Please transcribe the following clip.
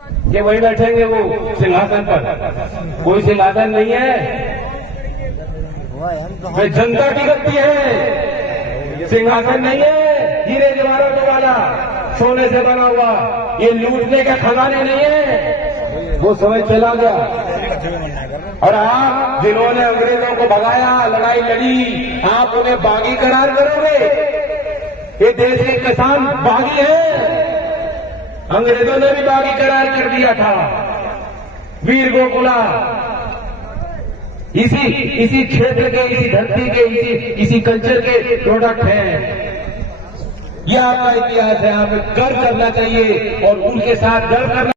ये वही बैठेंगे वो सिंहासन पर। कोई सिंहासन नहीं है, वे जनता की गद्दी है, सिंहासन नहीं है हीरे जवाहरात वाला सोने से बना हुआ। ये लूटने के खजाने नहीं है, वो समय चला गया। और आप जिन्होंने अंग्रेजों को भगाया, लड़ाई लड़ी, आप उन्हें बागी करार करोगे? ये देश के किसान बागी हैं, अंग्रेजों ने भी बागी करार कर दिया था। वीर गोकुला इसी क्षेत्र के, इसी धरती के, इसी कल्चर के प्रोडक्ट हैं। यह आपका इतिहास है, हमें गर्व करना चाहिए और उनके साथ गर्व करना